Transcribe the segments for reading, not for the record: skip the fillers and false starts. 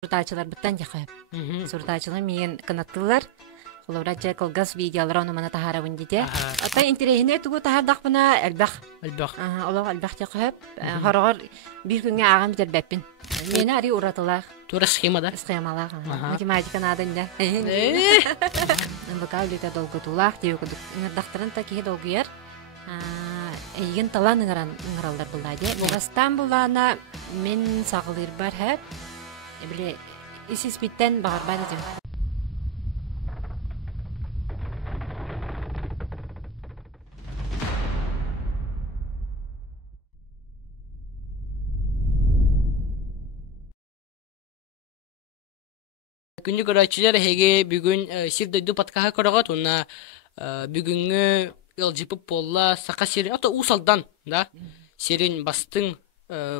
Суртаачылар быттан жахап. Мгм. Суртаачылар миен канаттылар. Холоврача колгас видеолар оны мана тахарабын дите. Ага. Ата интерехине тугу тахардак бына элбах. Албах. Олог элбах жахап. Хорогор бир күнгө агам битербеппин. Мени ари уратылар. Тура схемада. Схемалар. Ага. Математика надында. Вокалите долготулах диюкудук. Дактарын та кихи долгуяр. Эйген талан ыңыралдар булдаде. Бугастан булана мен сагылыр бар хәп. Биле исис биттен багар бар дим. Күнү көрөчүлөр хеге бүгүн сирдойду подкаха көрөгөт уна бүгүнгү ылжыпып болла сака сирин ото усалдан да сирин бастың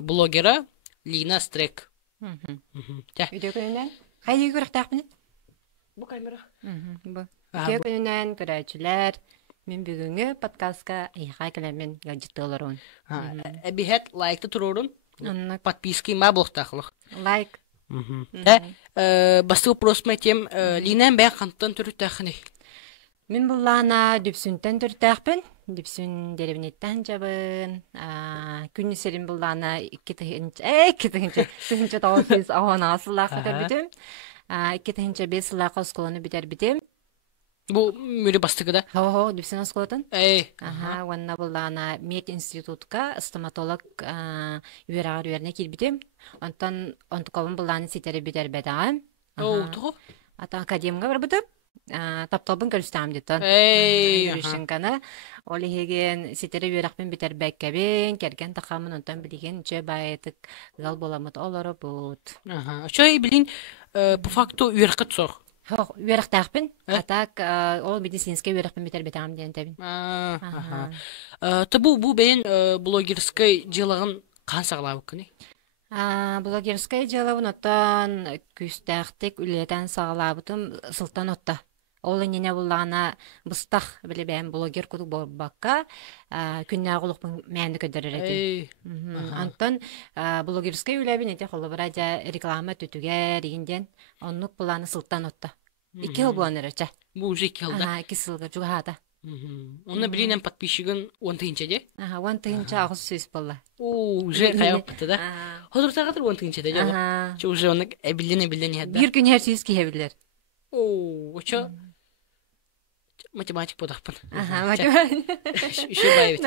блогера Лина Стрек. Үйдө күнүнөн кайы көрөктөкмүн? Бу камера. Бу. Үйдө күнүнөн көрөчүлөр мен бүгүнгү подкастка ыйга келемен гаджеттелерон. Эбихет лайкты турурун. Подписки ма блоктахлык. Лайк. Басты вопрос тем Линан бай кантан түрүтәхни. Мен буллана дүпсүнтен түртәкпин. Дүпсүн деревнеттен жабын. Күнү серин буллана 2-тыгынчы тавыз авана асыллак битер битем. 2-тыгынчы 5 лак осколаны битер битем. Бу мүрү бастыгыда. Хо, дүпсүн осколотун. Ага, ванна буллана мед институтка стоматолог үйрагар үйрне кирбитем. Онтукабын булланы ситере битер бедагам. Тоо. Ата академга барбытып. Тапталбын көрүстәм диттен. Жүрүшүнкана ол еген ситере үйракпен битер беккебен керген такамын онтан билген чө байытык гал боламыт олору бут. Ага. Чой билин по факту үйракыт сор. Хох, үйрактакпын. Атак ол медицинский үйракпен битер бетам деген тебин. Ага. Бу бен блогерской жылыгын кансаглабы күнү? Блогерская жалабын оттан күстәхтек үлетен сағалабытым сылтан отта. Ол нене буллана быстах биле бәм блогер кудук бакка күннә гылыкпын мәнди көдөрөрөт. Антон блогерская үләбин эте холобража реклама түтүгә дигенден оннук буланы сылтан отта. 2 ел буланырча. Бу уже 2 елда. 2 жылга жугата. Оны билинен подписчигин 10 тыгынча де? 10 тыгынча агыс сөз болла. Уже кайыпты да. Хозуртагатыр 10 тыгынча де жок. Чо уже оны билден ядда. Бир күн һәр сөз киһәбиләр. Очо математик подахпын. Математик. Еще байбит.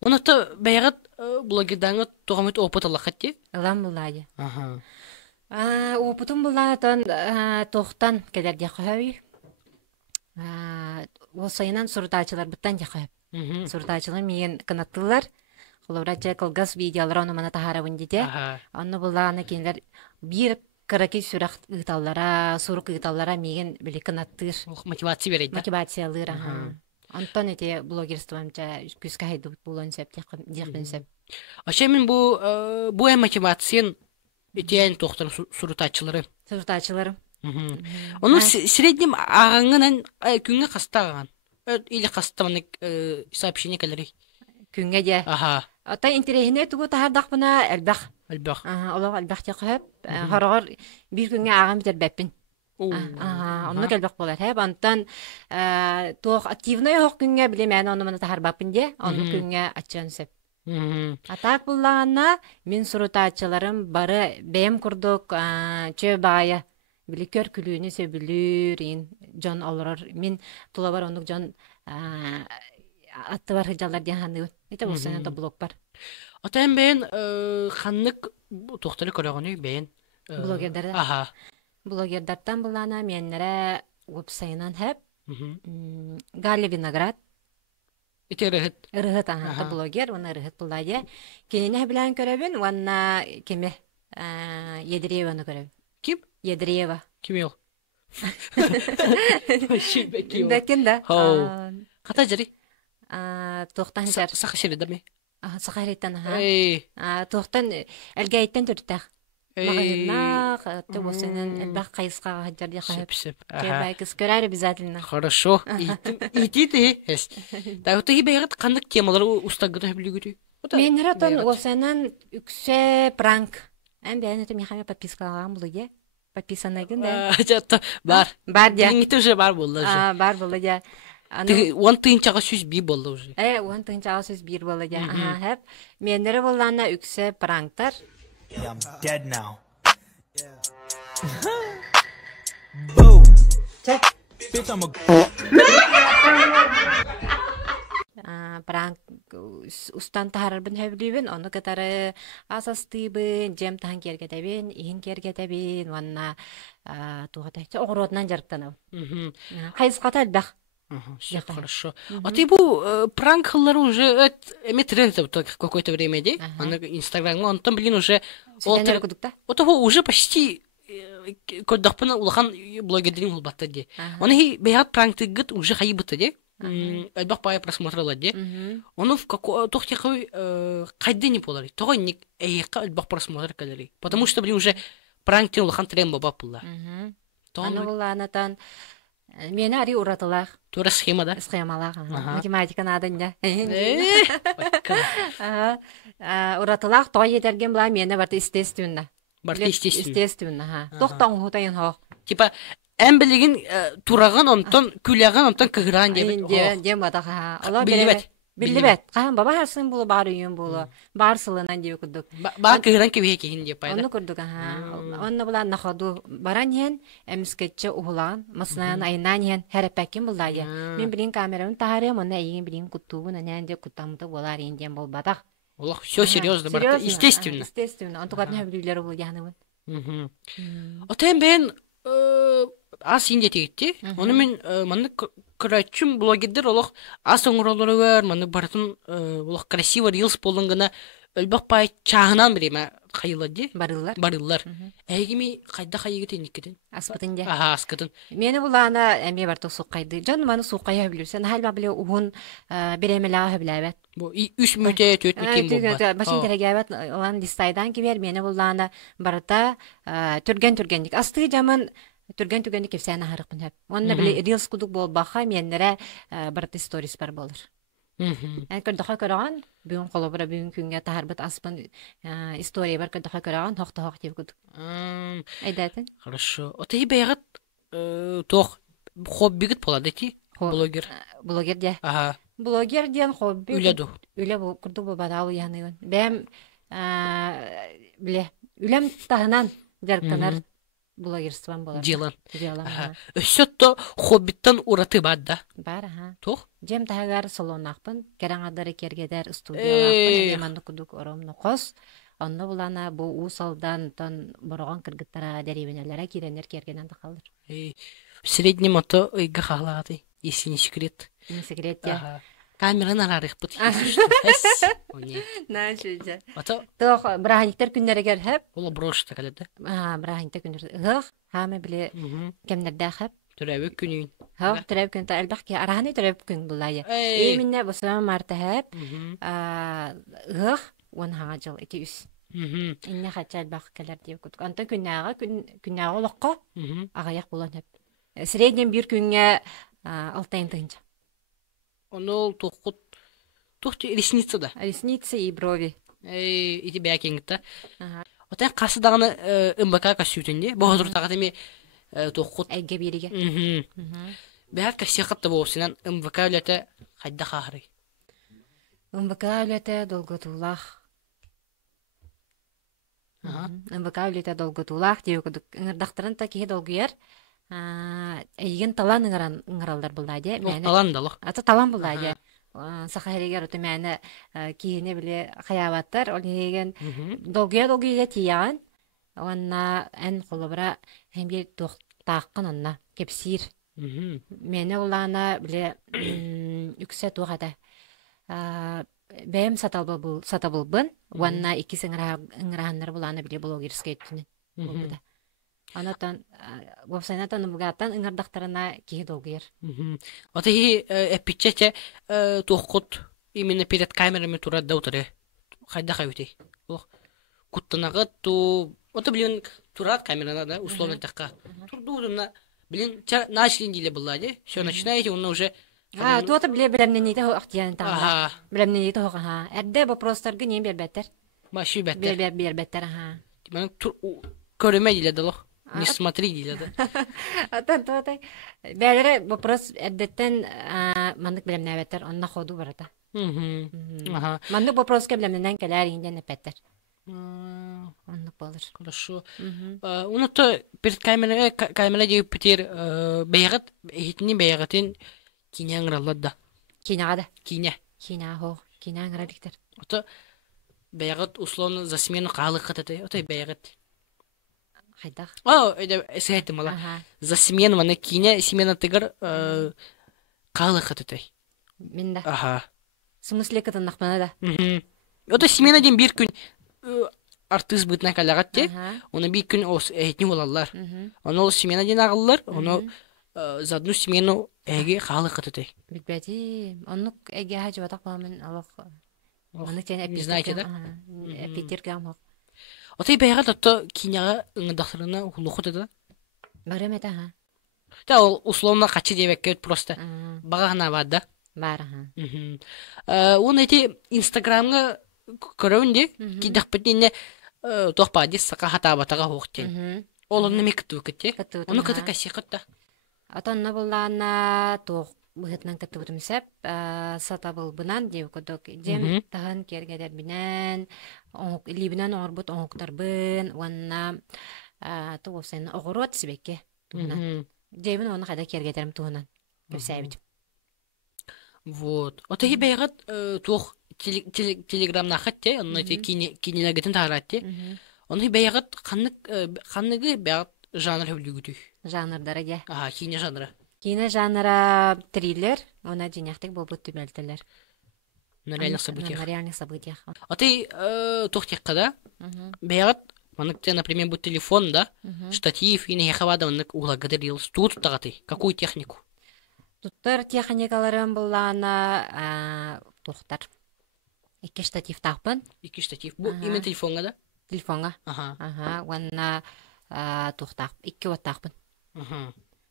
Оны то бәягат блогердаңы тогамыт опыт алакатти? Алам булады. Опытым булатан тохтан келер дияхави. Осайынан суртаачылар быттан жахап. Суртаачылар миен канаттылар. Холоврача колгас видеолар оны мана тахарабын дите. Анны буланы кинлер бир караки сүрак ыталлара, сурук ыталлара миен биле канаттыр. Мотивация берет. Мотивациялыр. Антон эте блогерствомча күскә хайдып булан сеп дияхпен сеп. Ача мен бу мотивациян этен тохтан суртаачылары. Суртаачылар. Onun среднем ағаңынан күнге қастаған. Или қастаманы сообщение кәлері. Күнге де. Ата интерехіне тугу тахардақ бұна әлбәқ. Әлбәқ. Олақ әлбәқ те қойып. Харағар бір күнге ағам бітер бәппін. Онны кәлбәқ болар. Антан тоқ активный оқ күнге білем әні оны мұны тахар бәппін де. Оны күнге атчан сөп. Атақ бұлағына мен суртаачыларым бары бәйім күрдік чө бағая. Били көр күлүүнү сөбүлүр жон олорор мен тула бар ондук жон атты бар хыжалар деген ханды эте болсоң да блог бар. Атайын бейін ханнык тоқтары көрөгөнү бейін блогердер. Блогердартан булана меннере вебсайынан хэп Галя Виноград. Ите рыхыт. Рыхыт блогер, оны рыхыт булайы. Кенене билен көрөбүн, ванна кеме Едрееваны көрөбүн. Ким? Едреева. Ким ел? Бәкен да. Қата жары? Тоқтан жар. Сақы шері да ме? Сақы шереттен. Тоқтан әлгәйттен түрттәқ. Магазиннақ, ты осының әлбәқ қайысқа жар де қайып. Кебәкіз көрәр обязательно. Хорошо. Ити ты. Да, вот и бәйгіт қандық темалары ұстағыда білі көрі? Мен ратон осының үксе пранк. Эн бәйін өтім яхаме подпискалаған бұлы де. Подписанайгын да. Бар. Бар де. Деңгіті уже бар болды уже. Бар бұлы де. Он тыынчаға сүз би болды уже. Он тыңчаға сөз бір бұлы де. Хәп. Менлері болғанна үксе пранктар. Yeah, I'm dead now. Boo. Bitch, I'm a. Пранк устан тахарбын хөблүбүн, оны катары асастыбын, жем тахан кергетебин, иһин кергетебин, ванна тугатайча огородунан жарыктанабын. Кайыската элбах. Все хорошо. А ты был пранк хлору уже эми тренд какое-то время, да? Она Инстаграм, он там, блин, уже... Вот его уже почти кодахпана улахан блогердин улбатта, да? Он и бегат пранк ты год уже хаибыта, да? Альбах пая просмотрела, да? Он в какой тухтихой кайды не полари. Того ник эйка альбах просмотр калери. Потому что, блин, уже пранк ты улахан трем баба пула. Аны була анатан мені ари уратылах. Тура схемада? Схемалах. Математика надын да. Уратылах той етерген була мені барты естественно. Барты естественно. Естественно. Тоқтан хутайын хоқ. Типа әм білеген тураған онтон, күлеген онтон кығыран дебет. Дем бадақ. Білібет. Билбет. Баба харсын булу, бар үйін булу. Бар сылынан деп күрдік. Бар кығыран кебе кейін деп пайда. Оны күрдік. Оны бұла нақаду баран ен, әміскетчі ұғылан, масынан айынан ен, әріпәккен бұлда е. Мен білін камерамын тағарем, оны әйін білін күттуғын, әнде күттамыды болар енден бол бадақ. Олақ, все серьезно, барда. Естественно. Естественно. Антуғатын хөбілілері бұл яғыныбын. Отайын бәйін аз инде тегітті. Оны мен маны күрәтчім блогердер олық аз оңыралары бар, маны бартын олық красиво рилс болыңғына өлбақ пай чағынан біреме қайылади? Барылар. Барылар. Әйгіме қайда қайығы тейніккетін? Аспытын де. Аха, аскытын. Мені бұлана әме бартық суққайды. Жан маны суққайы өбілірсен. Хәл бақ біле ұғын беремелаға өбіләбәт. Үш мүте, төт мүтен болба. Башын терегәбәт олан листайдан кебер. Мені бұлана барыта түрген-түргендік. Асты жамын түрген-түргендік кепсәні харықпын әп. Онына біле рилс күдік бол бақа менлері барыта сторис бар болыр. Көрдіға көріған, бүгін қолы бұра бүгін күнге тағарбыт аспын история бар көрдіға көріған, хоқты-хоқ деп күдік. Айдатын? Хорошо. Оты бәйғат тоқ хоббигіт болады ки? Блогер. Блогер де. Ага. Блогер ден хобби. Үләду. Үлә күрді бұл бадауы яныйын. Бәм біле, үләм тағынан жарқанар блогерстван болар. Делан. Делан. Өссетто хоббиттан ураты бадда. Бар, аха. Тоқ? Жем тағар салонақпын, кераң адары кергедер студиялақпын, еманды күдік оромны қос. Онны бұлана бұл ұсалдан тон бұрған кіргіттара дәребенелері керенер кергенен де қалыр. Среднем ото ойға қалағады, если не секрет. Не секрет, я. Камераны арарық бұд. На, шүйді. Ото? Тоқ, бірағаниктер күндері керхеп. Ола брошты қалады. Бірағаниктер күндері. Ғық, хамы біле кемдерді әқіп. Түрәбік күнін. Ғық, түрәбік күн, әлбақ ке, арағаны түрәбік күн бұлайы. Емінне бұсылан марты әп. Ғық, 10 жыл, 200. Инне қатшы әлбақ кәлер деп күдік. Антон күннәға олыққа ағаяқ болан әп. Среднем бір күнге 6 тыңча. Оны тоққыт, тоқты ресница да. Ресница и брови. Ити бәкеңгітті. Отан қасыдағыны ымбақа қасүйтінде, бұғызыр тағатыме тоққыт. Әйге береге. Бәк қасияқытты болсынан ымбақа өлеті қайда қағыры? Ымбақа өлеті долғытулақ. Ымбақа өлеті долғытулақ деу күдік. Үңірдақтырын та кейі долғыер. Әйген талан ыңыралдар бұлдайды. Талан далық. Аты талан бұлдайды. Сақайрегер өті мәні кейіне біле қаябаттар. Ол еген долгия тияған. Онна ән қолы бұра әмбе тоқтаққын онна кепсир. Мені олана біле үксе туғада. Бәйім сатабылбын. Онна ikisi ыңырағанлар бұланы біле блогерске өттінен. Анатан вебсайнатан бугаттан ыңырдактарына кии долгер. Ота хи эпичече тоққут именно перед камерами турат да утре. Хайда хайути. Куттанагы ту ота билин турат камерана да условно такка. Турдудумна билин начали диле буллади. Всё начинаете он уже туата биле билемнени да актиян та. Билемнени да ха. Эрде вопростарга не бербеттер. Маши беттер. Бербеттер ха. Мен көрөмө диле долох. Не смотри диле да. Атын тотай. Бәлере вопрос әддеттен мандык белемнәбәттер, онна ходу барата. Ага. Мандык вопроска белемнән кәләр индән әпәттер. Оннук булыр. Хорошо. Уну-то перед камера деп битер бәягат, хитни бәягатын киняң раллада. Кинага да. Киня. Кина хо, кина градиктер. Ото бәягат условно за смену калык кататы. Ото бәягат. Хайдах. Это сетим мала. За смену мана киня смена тыгар калык кататы. Минда. Ага. В смысле кытын нахмана да. Ото смена ден бир күн артист бытна калагат те. Оны бир күн ос этни болалар. Оны ол смена ден агыллар. Оны за одну смену эге калык кататы. Билбәти, оннук эге хаҗы ватак баламын алак. Аны тен Не знаете, да? Питер гамак. Ото бәягат ото киняга ыңдахтарына хулухут да. Барамета ха. Та ол условно качы дебекке просто багана бада. Бар ха. Он эти инстаграмга көрөндө ки дахпетине тохпади сака хатабатага хохте. Ол оны мекту кетте. Оны ката касикатта. Атанна буллана тох быһытнан тактыбытым сәп сатабыл бынан дип кодок дем таһан кергәдер бинен либинан орбут оңоктар бын ванна туосын огорот сибекке туна дебин оны кайда кергәдерим тунан кепсәбит. Вот. Ото хибегат тох телеграмна хатте, оны кинелегетин таратте. Оны хибегат ханныгы бегат жанр хөвлүгүтү. Жанрдары ге. Кине жанры. Кине жанра триллер, она деняхтык болбут түбәлтелер. На реальных событиях. На реальных событиях. А ты тохтеккада бегат маныкте, например, будет телефон, да? Штатив и нехавада маннык улагадыр йылс. Тут тагаты. Какую технику? Туттар техникаларын буллана тохтар. Ике штатив тахпын. Ике штатив. Бу именно телефонга, да? Телефонга. Ага. Ванна тохтак. Ике ваттахпын.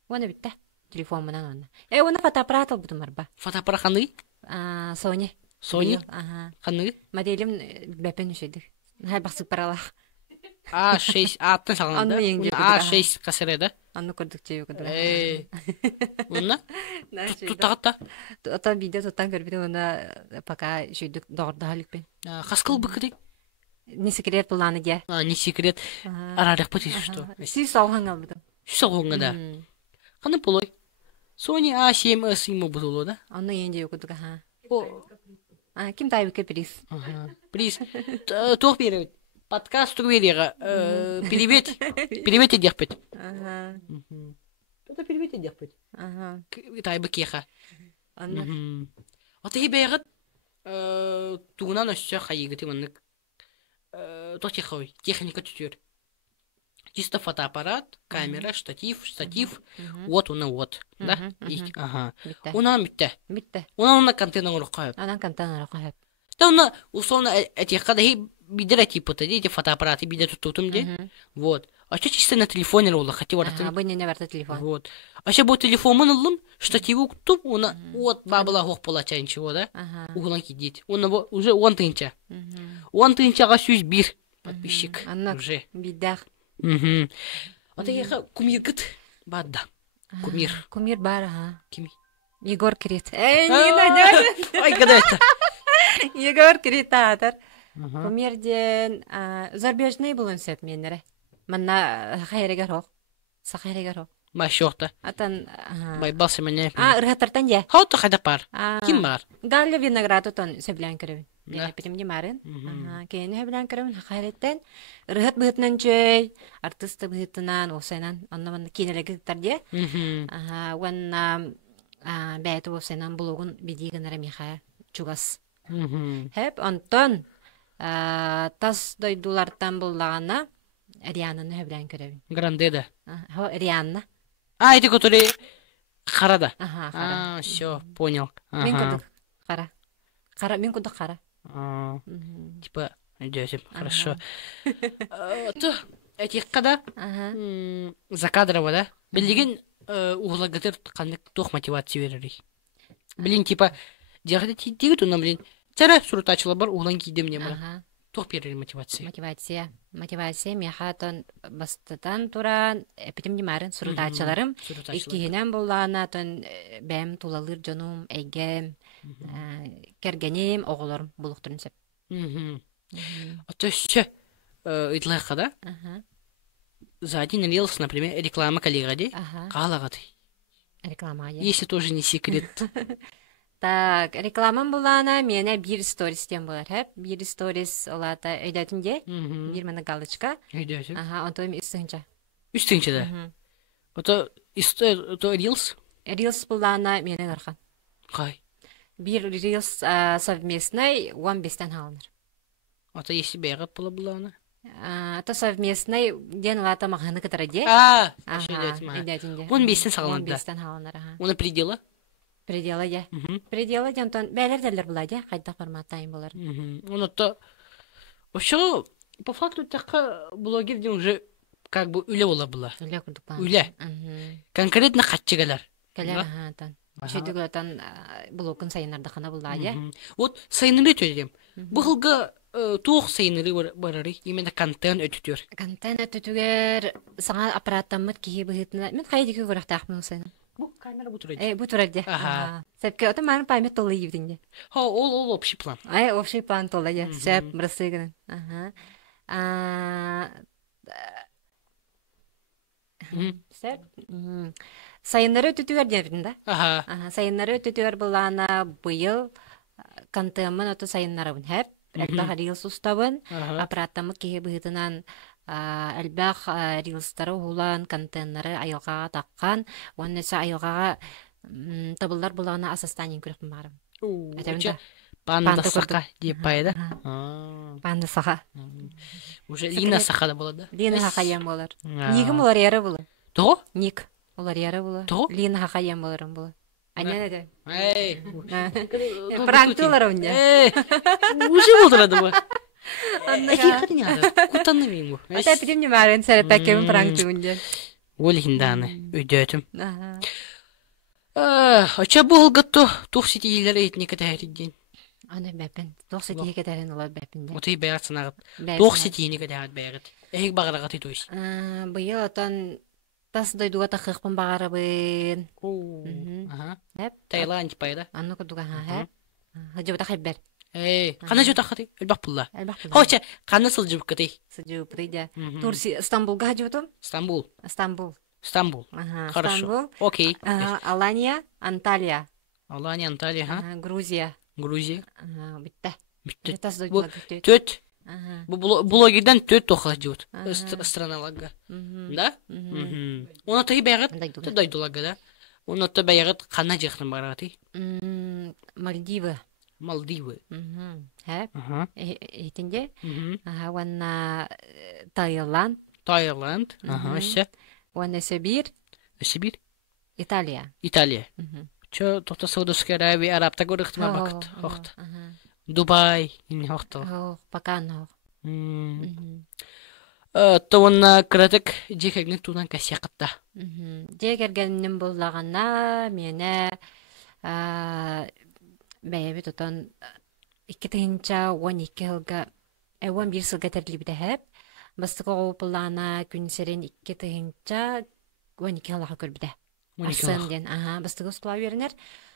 Вана битте. Телефон менен аны. Уна фотоаппарат албытым барба. Фотоаппарат кандай? Sony. Sony? Ага. Кандай? Моделим бепен үшеді. Хай бақсып барала. A6 аттын сағынан да? A6 касыры да? Анны көрдік чейі көдір. Онна? Тұттағытта? Ота видео тұттан көрбеді, оны пока шүйдік доғырды халікпен. Қасқыл бүкідек? Не секрет бұланы де. Не секрет. Арарық бұтыз, что? Сүй салған албыдым. Сүй салғанға да? Қаны бұлой? Sony A7S ему бұтылу да? Онны енде өкідік, Ким тайбікі приз? Приз. Тоқ беріп. Подкаст берега. Привет. Привет едерпет. Это привет едерпет. Тайбы кеха. Ата ебегат тугунан өссө хайыгыты маннык. Тохтехой. Техника түтөр. Чисто фотоаппарат, камера, штатив. Вот уна вот. Да? Унан битте. Унан контент оруккап. Анан контент оруккап. Да уна условно этих кадаги бидер типа эти фотоаппараты бидер тутум де. Вот. А что чисто на телефоне ролла хотел артын. Быне не барта телефон. Вот. А сейчас будет телефон манылым, штативу туп, уна вот бабла хох полача ничего, да? Углан кидит. Он уже он тынча. Он тынча гасюсь бир подписчик. Уже. Бидах. А ты яха кумир гыт бадда. Кумир. Кумир бар, Кими? Егор Крит. Не найдешь. Ой, когда это? Егор Критатор. Кумирден зарубежный булын сөп менере. Манна хайрегар хок. Сахайрегар хок. Машохта. Атан байбасы мене. Рыхатартан я. Хаута хайда бар. Ким бар? Галля виноград отон сөблән керебин. Петимди марын. Кейне сөблән керебин хайреттен. Рыхат бытнан чөй. Артист бытнан осайнан аннаман кинелеге тарде. Ванна бәйті осайнан блогун бидигенере миха чугас. Хеп антон тас дойдулартан буллагана Риананы сөблән керебин. Грандеда. Рианна. Эти, которые Харада. Ага, все, понял. Мен кудук хара. Мен кудук хара. Типа, идёте, хорошо. То, этих когда закадрово, да? Билеген углагатыр кандык тох мотивация берери. Блин, типа, дегде тигит уна, блин. Тара суртачыла бар углан кийдем не бар. Тух берер мотивация. Мотивация мехатон бастатан туран эпитим димарын сурутачыларым. Иккиһинен буллаана тон бэм тулалыр жонум эйгем кергенем оголорум булуктурун сеп. Атөсчө итлахада. За один рилс, например, реклама коллегади. Калагаты. Реклама. Если тоже не секрет. Так, рекламам булана мене бир сторис тем булар хеп. Бир сторис олата өйдәтинде. Бир мене галочка. Өйдәтин. Антон үстүнчө. Үстүнчө да. Ото рилс. Рилс булана мене аркан. Кай. Бир рилс совместный 15-тен алыныр. Ото если бегат була. Это совместный ден лата маханы кытараде. Өйдәтин. 15-тен сагылында. 15-тен алыныр. Уны предела? Предела я. Предела жантон бәлердерлер буладе, кайда форматтайын булар. Онотто ошо по факту такка блогер ден уже как бы үле була. Үле курдук ба. Үле. Конкретно катчыгалар. Келер тан. Шөйдүгөлөтөн блогын сайынарда хана буладе. Вот сайыныры төдем. Быгылга туох сайыныры барары, именно контент өтүтөр. Контент өтүтүгөр саңа аппараттамыт кии быгытына. Мен кайдыгы көрөктакмын сайын. Bu kamera bu türedi. Bu türedi. Сәпке ота мәнің памет толы евдіңде. Ол общий план. Общий план толы е. Сәп, бұрысы гінін. Сәп. Сайынлары өтүтүгөр дебдің да? Сайынлары өтүтүгөр бұлана бұйыл кантымын оты сайынлары бұн әп. Әлбақ рилс ұстабын. Аппараттамы кеге бұғытынан әлбәқ рилстары ұлан контейнері айылғаға таққан. Оннысы айылғаға табылар бұлағына асастанин көріппін барым. Панда сақа деп пайда? Панда сақа. Уже Лина сақа да болады? Лина сақа ем болар. Нигім олар яры болы. Тоғы? Ник. Олар яры болы. Тоғы? Лина сақа ем боларым болы. Анен әді. Пранкты олар онде. Уже болдырады бұл. Эфирқаты не ады? Құттанны мен бұл. Ата әпідім не барын сәріпәккемін пранкты онде. Ол хинданы өйдетім. Ача бұл ғытты тұқ сетейлер етіне кәтәрідден. Аны бәпін. Тұқ сетейлер кәтәрін олар бәпінде. Оты бәғат сынағыт. Тұқ сетейлер кәтәріт бәғат. Әйік бағарағат ет ойс. Бұйыл отан тас дойдуға тақықпын бағарабын. Таиланд пайда. Анны күрдуға Хажыбыта хайбер. Қана жөт ақыты? Әлбақ бұлла. Хоқча, қаны сыл жібік кәтей? Сыл жібік кәтей. Турси Стамбулға хажыбытым? Стамбул. Хорошо. Окей. Алания, Анталия. Грузия. Бітті. Төт. Блогерден төт тоқы жөт. Страналарға. Да? Оны тәй бәғыт? Дайдуларға да. Оны тәй бәғыт қана жеқтің бағыраты? Мальдивы. Етінде? Ванна Таиланд. Ванна Сибир. Италия. Чо, тоқта Саудовская Аравия, Арабта көріқті ма бақыт? Хоқты. Дубай. Пакан. Тоғынна кіратік жекергін туынан кәсияқытта. Жекергеннің болағана мені бәйбі тұтан 2-12 жылға 11 жылға тәрлі біді әп. Бастығы оғылана күн серен 2-12 жылға көрбіді. Асын ден. Бастығы ұстыла верінер.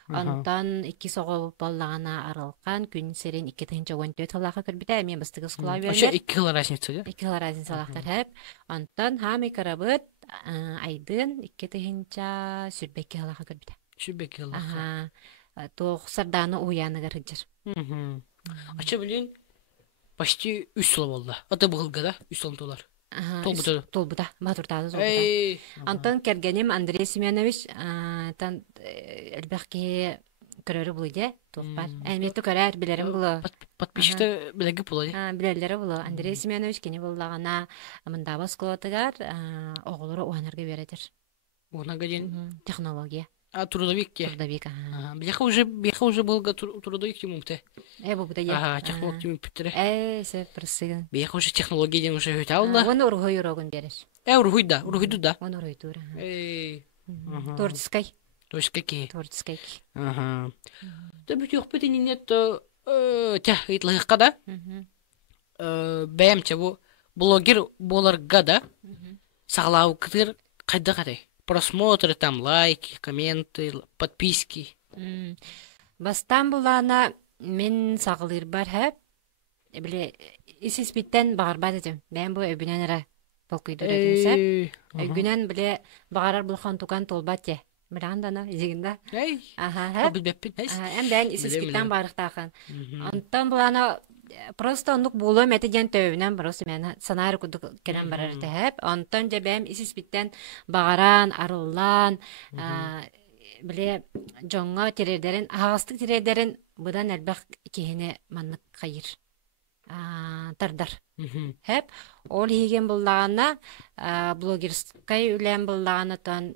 Онтан 2 соғы болағана арылған күн серен 2-14 жылға көрбіді. Мен бастығы ұстыла верінер. Оша 2 жыл разница, да? 2 жыл разница лақтар әп. Онтан хамы қарабыт айдын 2-12 сүрбекі жылға көрбіді. Сүрбекі жылға. Тоқ сарданы уяны ғырғыр. Ача білен почти 3 жыл болды. Ата бұғылға да 3 жыл толар. Толбыда, батыртады толбыда. Антон кергенем Андрей Семенович әлбәқке көрері бұлыде, тоқпар. Әметті көрер, білерім бұлы. Подписчикті білегі бұлы. Білерлері бұлы. Андрей Семенович кені бұллағана мұнда бас қолатығар оғылыры уанарға бередір. Оғынарға ден? Технология. Трудовик те. Трудовик, Бляха уже было трудовик тему те. Бұлда е. Технолог тему питтері. Сәп бірсігін. Бляха уже технология ден уже өте алда. Оны ұрғой ұрығын берер. Ургуйду да. Оны ұрғой тұра. Творческой. Творческой. Да бүті өқпетін инет тя итлығыққа да. бәйәмче бу блогер боларга да саглау кытыр кайда карай. Просмотры, там лайки, комменты, подписки. Бастан булана мен сагылыр бар хэп. Биле исис биттен багарбат этим. Мен бу өбүнөн эре толкуйду десеп. Өгүнөн биле багарар булхан тукан толбат те. Мирандана изигинда. Ага. Билбеппин. Эм бен исис биттен барыктахан. Антан булана просто онук болу метеден төбүнөн просто мен санаар кудук келен барар тэп. Антан жебем исис биттен багаран, арыллан, биле жоңго тирердерин, агастык тирердерин будан элбак кихине маннык кайыр. Тардар. Хеп ол хиген буллагана блогерскай үлем буллагана тан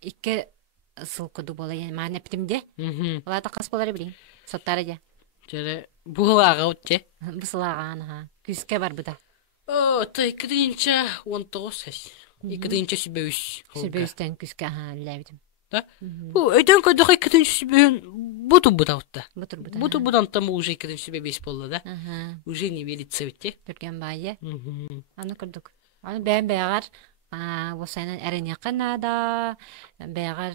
икке сылкыды бола яны мана питимде. Ола такас болары билин. Соттары же. Жere булага утче. Буслаган күскө бар буда. Та 19 2 сүбөүс. Сүбөстен күскө лебитим. Да? Бу өйдөн көдөгө 2 сүбөүн буту бутаутта. Бутур Будан там уже 2 сүбөбес болду да. Уже не велится битте. Түрген байе. Аны көрдүк. Аны бән бәгар осайнан әрене канада бәгар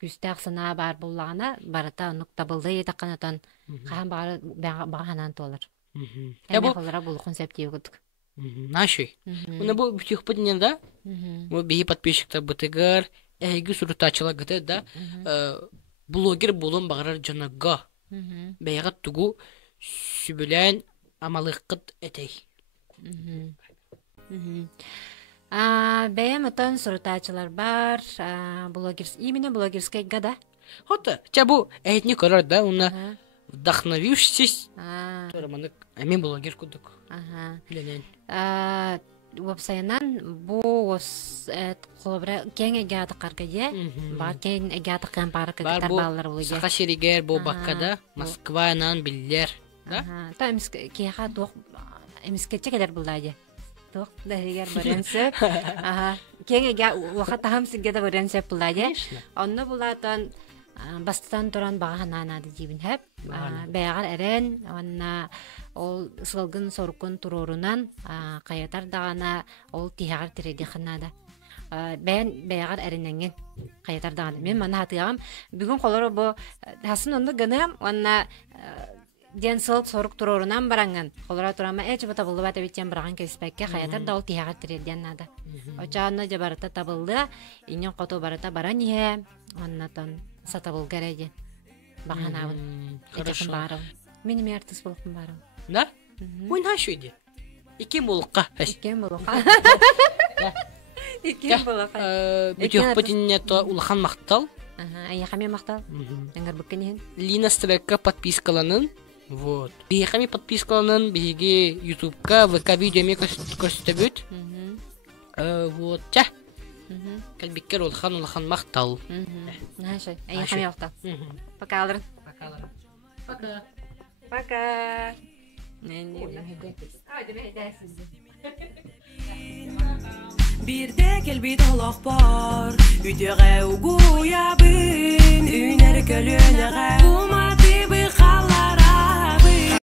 күстәк сына бар буллагана барата онук табылды этаканатан кан бар баганан толар. Бу колора бул концепт егүдүк. Наши. Уна бу бүтүк поднен да? Бу бии подписчиктар бытыгар эги сурутачыла гыты да. Блогер болон багарар жанага. Бәйга тугу сүбүлән амалыкыт этей. Бәйем отан сурутачылар бар, именно блогерская гада. Хота, чабу эйтни көрөр да, уна вдохновившись. Тораманык, мен блогер кудук. Биленен. Вебсайнан бу ос колобра кең эгаты каргае, бар кең эгаты кан парка китабалар булга. Сака шеригер бу баккада Москванан биллер, да? Та кеха док эмискече келер булдайы. Док дәригер баренсеп. Кең эга вакыт хамсыга да баренсеп булдайы. Онны булатан бастан туран баганана дибин хеп. Бәягар эрен, онна ол сылгын соркун турорунан каятар дагана ол тиягар тиреди ханада. Бән бәягар эреннен каятар дагана. Мен мана хатыгам. Бүгүн колору бу хасын онда гынам, онна ден сыл сорок турорунан баранган. Колора турама эч бата булды бата битен барган кеспекке каятар да ол тиягар тиреден нада. Очаанна жабарата табылды, инен кото барата баран ие, оннатан сатабыл кереди. Баганабын. Хорошо. Менин артист болупун барым. Да? Ойна шуйди. Икен болукка. Икен болукка. Икен болукка. Бүтүк подинне то улхан мактал. Аяхами мактал. Яңгар буккенен. Лина Стрекка подпискаланын. Вот. Бияхами подпискаланын биги YouTube'ка, ВК видеоме көрсөтөбүт. Вот. Ча. Калбиккер улхан мактал. Наша. Аяхами мактал. Пока алыр. Пока. Пока. Bir de kelbi dolak var. Üdüğe uguya bin. Üner gölüne.